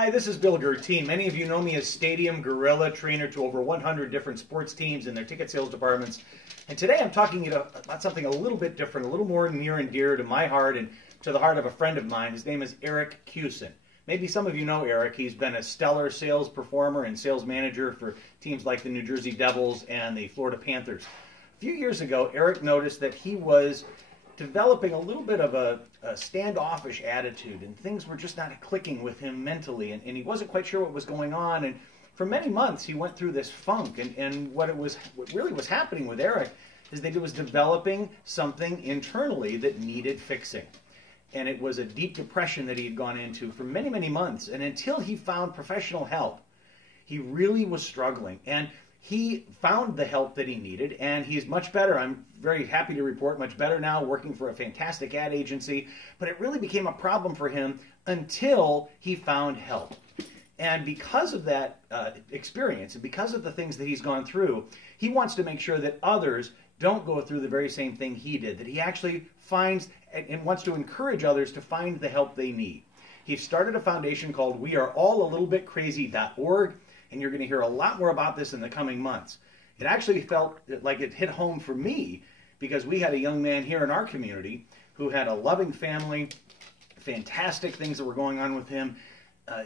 Hi, this is Bill Guertin. Many of you know me as Stadium Gorilla, trainer to over 100 different sports teams and their ticket sales departments. And today I'm talking about something a little bit different, a little more near and dear to my heart and to the heart of a friend of mine. His name is Eric Guertin. Maybe some of you know Eric. He's been a stellar sales performer and sales manager for teams like the New Jersey Devils and the Florida Panthers. A few years ago, Eric noticed that he was developing a little bit of a standoffish attitude, and things were just not clicking with him mentally, and he wasn't quite sure what was going on. And for many months, he went through this funk, and what really was happening with Eric is that he was developing something internally that needed fixing. And it was a deep depression that he had gone into for many, many months. And until he found professional help, he really was struggling. And he found the help that he needed, and he's much better. I'm very happy to report much better now, working for a fantastic ad agency. But it really became a problem for him until he found help. And because of that experience, and because of the things that he's gone through, he wants to make sure that others don't go through the very same thing he did, that he actually finds and wants to encourage others to find the help they need. He's started a foundation called weareallalittleBitCrazy.org, and you're going to hear a lot more about this in the coming months. It actually felt like it hit home for me because we had a young man here in our community who had a loving family, fantastic things that were going on with him.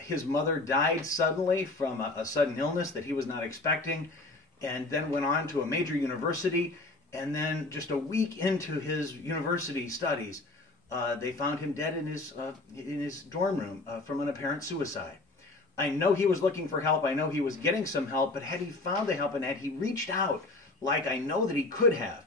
His mother died suddenly from a sudden illness that he was not expecting, and then went on to a major university. And then just a week into his university studies, they found him dead in his dorm room from an apparent suicide. I know he was looking for help. I know he was getting some help. But had he found the help and had he reached out like I know that he could have,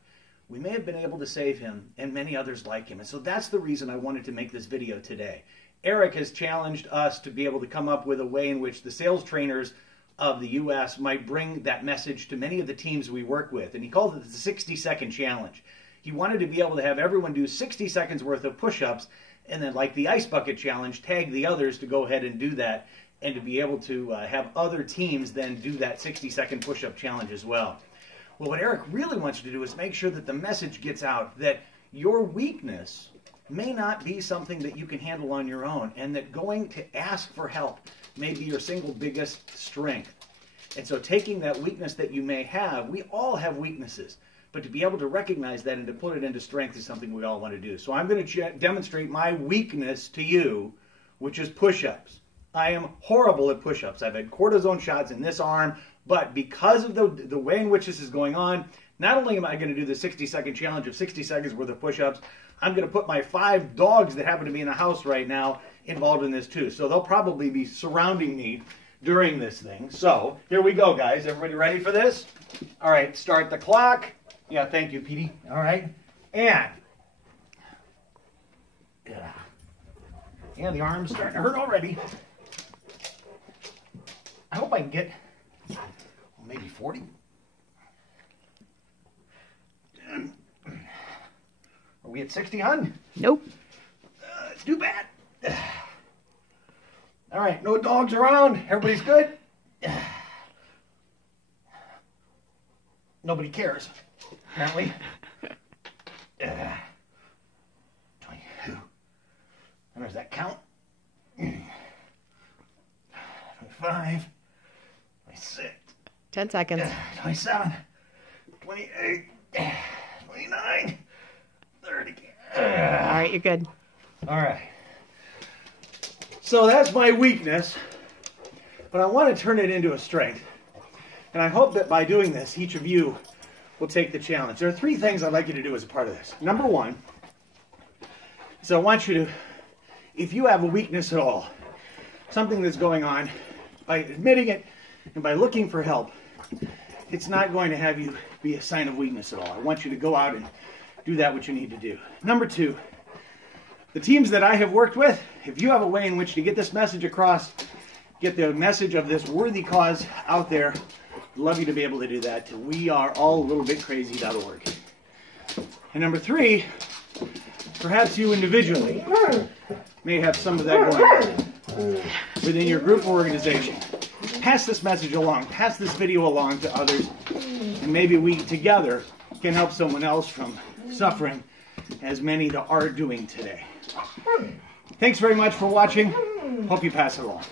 we may have been able to save him and many others like him. And so that's the reason I wanted to make this video today. Eric has challenged us to be able to come up with a way in which the sales trainers of the U.S. might bring that message to many of the teams we work with. And he called it the 60-second challenge. He wanted to be able to have everyone do 60 seconds worth of push-ups, and then, like the ice bucket challenge, tag the others to go ahead and do that, and to be able to have other teams then do that 60-second push-up challenge as well. Well, what Eric really wants you to do is make sure that the message gets out that your weakness may not be something that you can handle on your own, and that going to ask for help may be your single biggest strength. And so taking that weakness that you may have, we all have weaknesses, but to be able to recognize that and to put it into strength is something we all want to do. So I'm going to demonstrate my weakness to you, which is push-ups. I am horrible at push-ups. I've had cortisone shots in this arm, but because of the way in which this is going on, not only am I going to do the 60-second challenge of 60 seconds worth of push-ups, I'm going to put my 5 dogs that happen to be in the house right now involved in this too. So they'll probably be surrounding me during this thing. So here we go, guys. Everybody ready for this? All right, start the clock. Yeah, thank you, Petey. All right. And the arm's starting to hurt already. I hope I can get maybe 40. Are we at 60, hon? Nope. It's too bad. All right, no dogs around. Everybody's good? Nobody cares, apparently. 22. And there's that count. 25. 26. 10 seconds. 27. 28. 29. 30. All right, you're good. All right. So that's my weakness, but I want to turn it into a strength. And I hope that by doing this, each of you will take the challenge. There are 3 things I'd like you to do as a part of this. Number 1, so I want you to, if you have a weakness at all, something that's going on, by admitting it and by looking for help, it's not going to have you be a sign of weakness at all. I want you to go out and do that what you need to do. Number 2, the teams that I have worked with, if you have a way in which to get this message across, get the message of this worthy cause out there, I'd love you to be able to do that to weareallalittleBitCrazy.org. And number 3, perhaps you individually may have some of that going on within your group or organization. Pass this message along, pass this video along to others, and maybe we together can help someone else from suffering as many are doing today. Thanks very much for watching. Hope you pass it along.